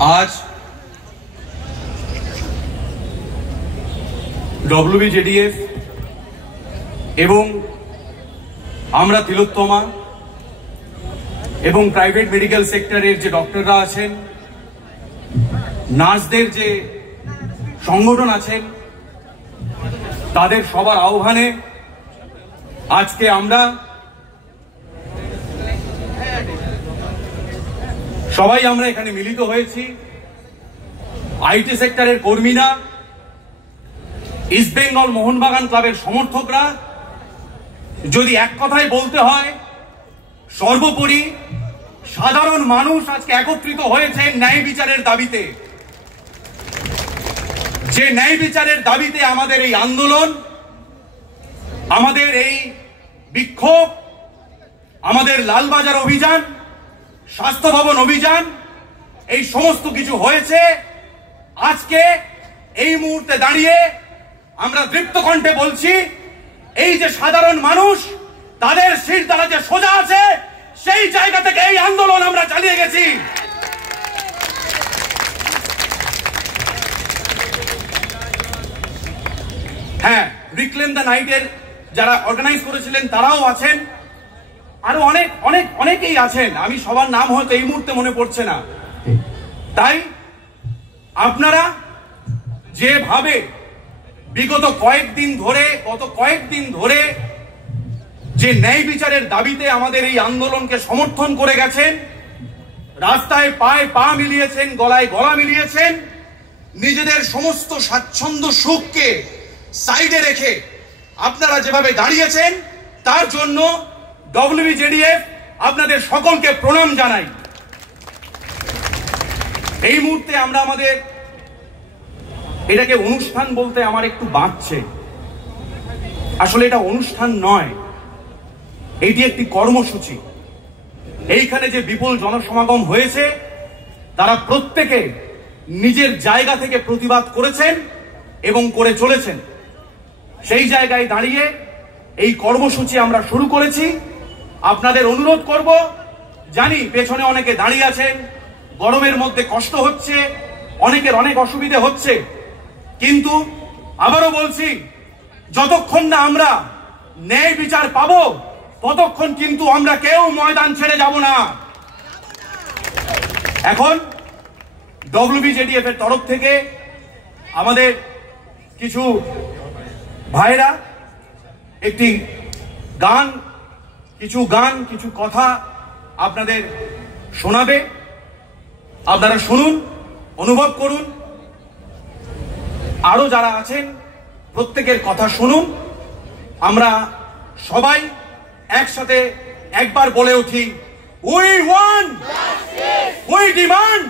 आज WBJDF এবং আমরা তিলোত্তমা এবং প্রাইভেট মেডিকেল সেক্টরের যে ডক্টররা আছেন, নার্সদের যে সংগঠন আছেন, তাদের সবার আহ্বানে আজকে আমরা সবাই এখানে মিলিত হয়েছি। আইটি সেক্টরের কর্মীরা, ইস্ট বেঙ্গল মোহনবাগান ক্লাবের সমর্থকরা, যদি এক কথায় বলতে হয়, সর্বোপরি সাধারণ মানুষ আজকে একত্রিত হয়েছে ন্যায় বিচারের দাবিতে। যে ন্যায় বিচারের দাবিতে আমাদের এই আন্দোলন, আমাদের এই বিক্ষোভ, আমাদের লালবাজার অভিযান, স্বাস্থ্য ভবন অভিযান, এই সমস্ত কিছু হয়েছে। আজকে এই মুহূর্তে দাঁড়িয়ে আমরা দৃপ্ত কণ্ঠে বলছি, এই যে সাধারণ মানুষ, তাদের শিরদাঁড়া যে সোজা আছে, সেই জায়গা থেকে এই আন্দোলন আমরা চালিয়ে গেছি। হ্যাঁ, রিক্লেম দ্য নাইটের যারা অর্গানাইজ করেছিলেন তারাও আছেন, আরো অনেকেই আছেন। আমি সবার নাম হয়তো এই মুহূর্তে মনে পড়ছে না। তাই আপনারা যেভাবে বিগত কয়েকদিন ধরে যে ন্যায় বিচারের দাবিতে আমাদের এই আন্দোলনকে সমর্থন করে গেছেন, রাস্তায় পায়ে পা মিলিয়েছেন, গলায় গলা মিলিয়েছেন, নিজেদের সমস্ত স্বাচ্ছন্দ্য সুখকে সাইডে রেখে আপনারা যেভাবে দাঁড়িয়েছেন, তার জন্য WBJDF আপনাদের সকলকে প্রণাম জানাই। এই মুহূর্তে আমরা আমাদের এটাকে অনুষ্ঠান বলতে আমার একটু বাঁচছে। আসলে এটা অনুষ্ঠান নয়, এটি একটি কর্মসূচি। এইখানে যে বিপুল জনসমাগম হয়েছে, তারা প্রত্যেকে নিজের জায়গা থেকে প্রতিবাদ করেছেন এবং করে চলেছেন। সেই জায়গায় দাঁড়িয়ে এই কর্মসূচি আমরা শুরু করেছি। আপনাদের অনুরোধ করব, জানি পেছনে অনেকে দাঁড়িয়ে আছেন, গরমের মধ্যে কষ্ট হচ্ছে, অনেকের অনেক অসুবিধে হচ্ছে, কিন্তু আবারও বলছি, যতক্ষণ না আমরা ন্যায় বিচার পাবো, ততক্ষণ কিন্তু আমরা কেউ ময়দান ছেড়ে যাব না। এখন WBJDF এর তরফ থেকে আমাদের কিছু ভাইরা একটি কিছু কথা আপনাদের শোনাবে। আপনারা শুনুন, অনুভব করুন। আরো যারা আছেন প্রত্যেকের কথা শুনুন। আমরা সবাই একসাথে একবার বলে উঠি, উই ওয়ান্ট, উই ডিমান্ড।